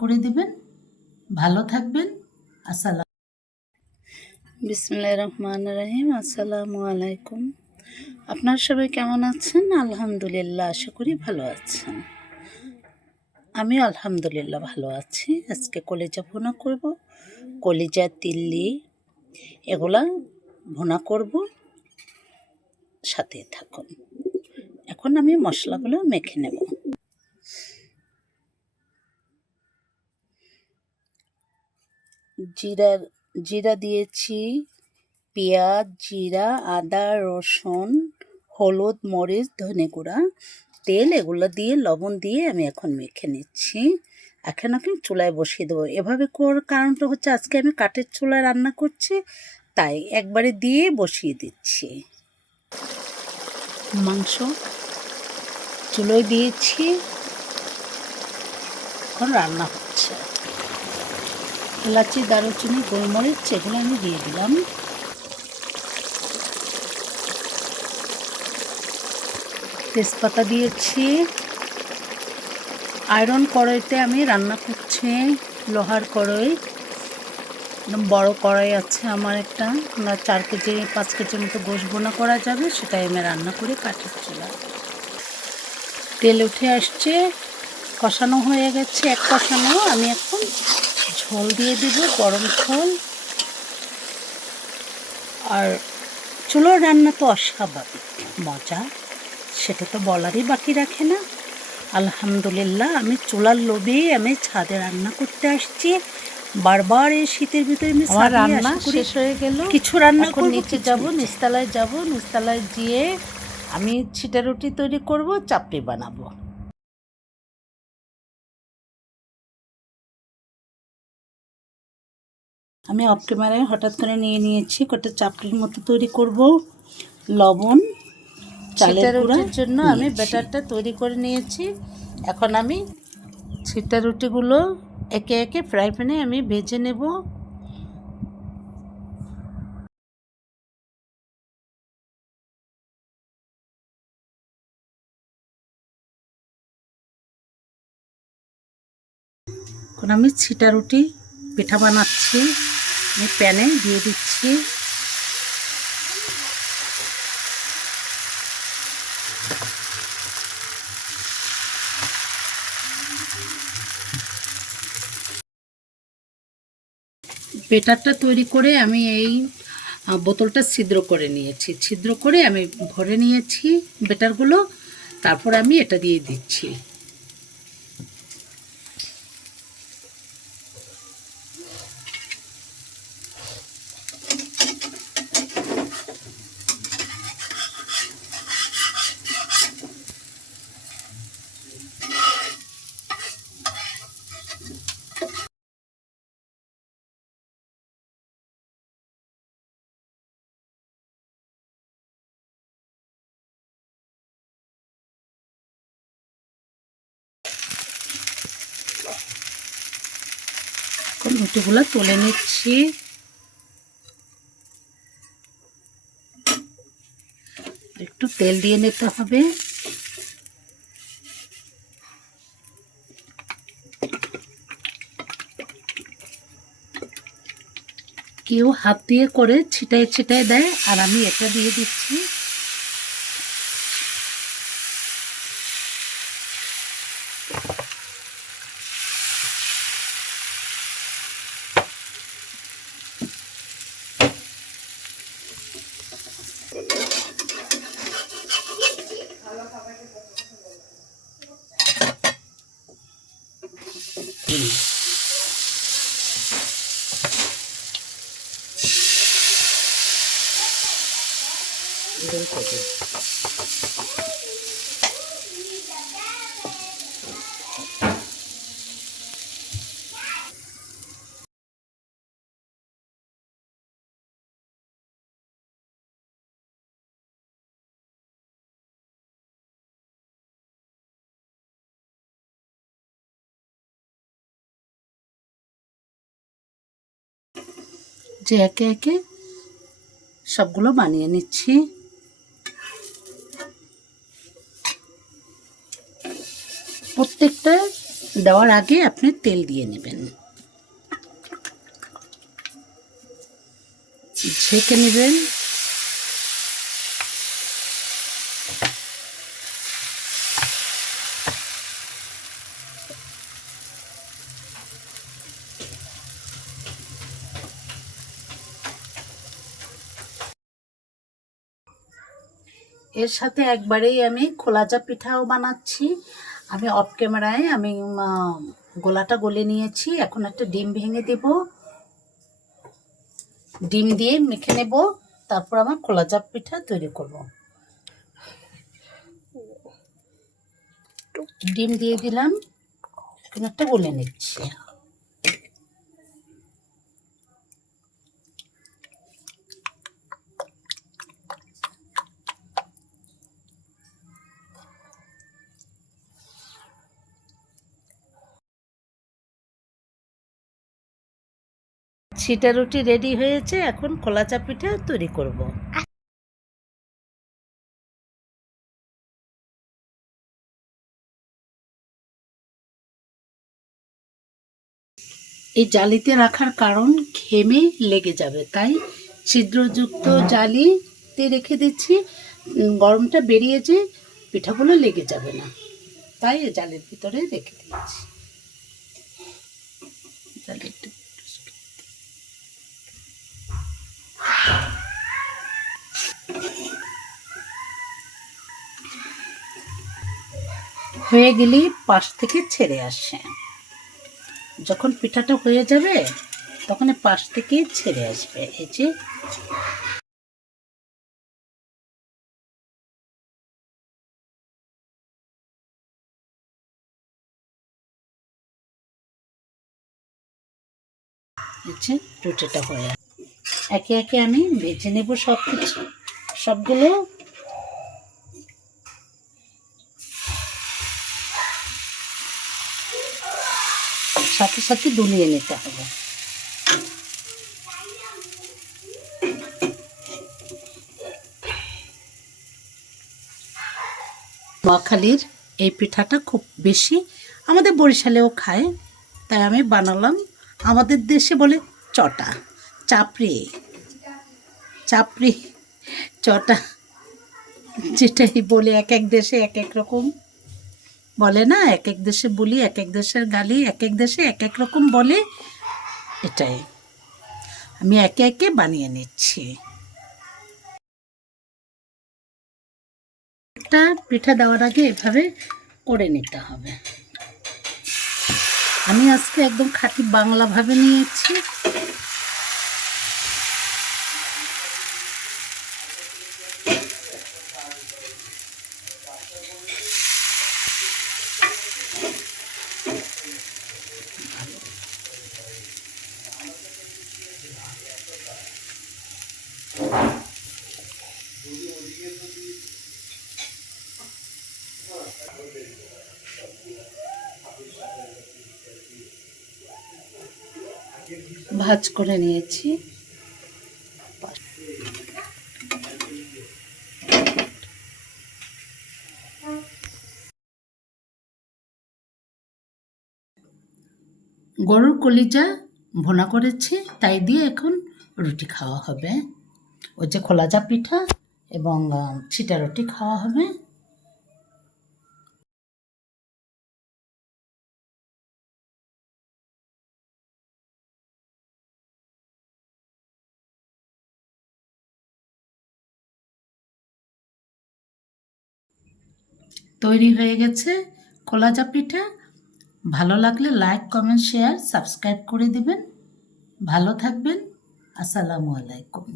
করে দিবেন। ভালো থাকবেন। আসসালাম। বিসমিল্লাহির রহমানির রহিম। আসসালামু আলাইকুম। আপনারা সবাই কেমন আছেন? আলহামদুলিল্লাহ, আশা করি ভালো আছেন। আমি আলহামদুলিল্লাহ ভালো আছি। আজকে কলিজা ভুনা করব, কলিজা, তিল্লি এগুলা ভুনা করব, সাথে থাকুন। এখন আমি মশলাগুলো মেখে নেব। জিরা দিয়েছি, পেঁয়াজ, জিরা, আদা, রসুন, হলুদ, মরিচ, ধনে গুঁড়া, তেল, এগুলো দিয়ে লবণ দিয়ে আমি এখন মেখে নিচ্ছি। এখন আমি চুলায় বসিয়ে দেবো। এভাবে করার কারণটা হচ্ছে আজকে আমি কাঠের চুলায় রান্না করছি, তাই একবারে দিয়ে বসিয়ে দিচ্ছি। মাংস চুলোয় দিয়েছি, এখন রান্না হচ্ছে। এলাচি, দারুচিনি, গোলমরিচ এগুলো আমি দিয়ে দিলাম। তেজপাতা দিয়েছি। আয়রন কড়াইতে আমি রান্না করছি, লোহার কড়াই, একদম বড় কড়াই আছে আমার একটা। 4 কেজি 5 কেজির মতো গোশ বোনা করা যাবে, সেটাই আমি রান্না করে কাঠের চুলা। তেল উঠে আসছে, কষানো হয়ে গেছে। এক কষানো আমি এখন ঝোল দিয়ে দেব, গরম ঝোল। আর চুলোর রান্না তো অস্বাভাবিক মজা, সেটা তো বলারই বাকি রাখে না। আলহামদুলিল্লাহ, আমি চুলার লোভে আমি ছাদে রান্না করতে আসছি। বারবার এই শীতের ভিতরে আমি রান্না শেষ হয়ে গেল, কিছু রান্না করব, নিচে যাব, নিচতলায় যাব। নিচতলায় গিয়ে আমি ছিটা রুটি তৈরি করব, চাপড়ি বানাবো। আমি অফ ক্যামেরায় হঠাৎ করে নিয়েছি, কটা চাপড়ির মতো তৈরি করব। লবণ, চালের রুটির জন্য আমি ব্যাটারটা তৈরি করে নিয়েছি। এখন আমি ছিটা রুটিগুলো একে একে ফ্রাই প্যানে আমি ভেজে নেব। এখন আমি ছিটা রুটি পিঠা বানাচ্ছি, আমি প্যানে দিয়ে দিচ্ছি। ব্যাটারটা তৈরি করে আমি এই বোতলটা ছিদ্র করে নিয়েছি, ছিদ্র করে আমি ভরে নিয়েছি ব্যাটারগুলো। তারপর আমি এটা দিয়ে দিচ্ছি। এখন রুটিগুলো তুলে নিচ্ছি। একটু তেল দিয়ে নিতে হবে। কেউ হাত দিয়ে করে ছিটায় ছিটায় দেয়, আর আমি এটা দিয়ে দিচ্ছি। যে একে একে সবগুলো বানিয়ে নিচ্ছি। প্রত্যেকটা দেওয়ার আগে আপনি তেল দিয়ে নেবেন, ছেঁকে নেবেন। এর সাথে একবারেই আমি খোলাজা পিঠাও বানাচ্ছি। আমি অফ ক্যামেরায় আমি গোলাটা গলে নিয়েছি। এখন একটা ডিম ভেঙে দেব, ডিম দিয়ে মেখে নেব, তারপর আমার খোলাজা পিঠা তৈরি করব। ডিম দিয়ে দিলাম, এখন একটা গলে নিচ্ছি। ছিটা রুটি রেডি হয়েছে, এখন খোলাচা পিঠা তৈরি করব। এই জালিতে রাখার কারণ ঘেমে লেগে যাবে, তাই ছিদ্রযুক্ত জালিতে রেখে দিচ্ছি। গরমটা বেরিয়ে যে পিঠাগুলো লেগে যাবে না, তাই এই জালির ভিতরে রেখে দিচ্ছি। জালিটা হয়ে গেলেই পাশ থেকে ছেড়ে আসে। যখন পিঠাটা হয়ে যাবে তখন পাশ থেকে ছেড়ে আসবে। এই যে রুটিটা হয়ে একে একে আমি ভেজে নেব সব কিছু, সবগুলো। সাথে সাথে দুলিয়ে নিতে হবে। নোয়াখালীর এই পিঠাটা খুব বেশি, আমাদের বরিশালেও খায়, তাই আমি বানালাম। আমাদের দেশে বলে চটা, চাপড়ি, চাপড়ি, চটা, যেটাই বলে এক এক দেশে এক এক রকম বলে না, এক এক দেশে বলি, এক এক দেশের গালি, এক এক দেশে এক এক রকম বলে। এটাই আমি একে একে বানিয়ে নিচ্ছি। একটা পিঠা দেওয়ার আগে এভাবে করে নিতে হবে। আমি আজকে একদম খাঁটি বাংলাভাবে নিয়েছি। ভাজ করে নিয়েছি। গরুর কলিজা ভুনা করেছি, তাই দিয়ে এখন রুটি খাওয়া হবে। ওই যে খোলাজা পিঠা এবং ছিটা রুটি খাওয়া হবে। তৈরি হয়ে গেছে খোলাজা পিঠা। ভালো লাগলে লাইক, কমেন্ট, শেয়ার, সাবস্ক্রাইব করে দিবেন। ভালো থাকবেন। আসসালামু আলাইকুম।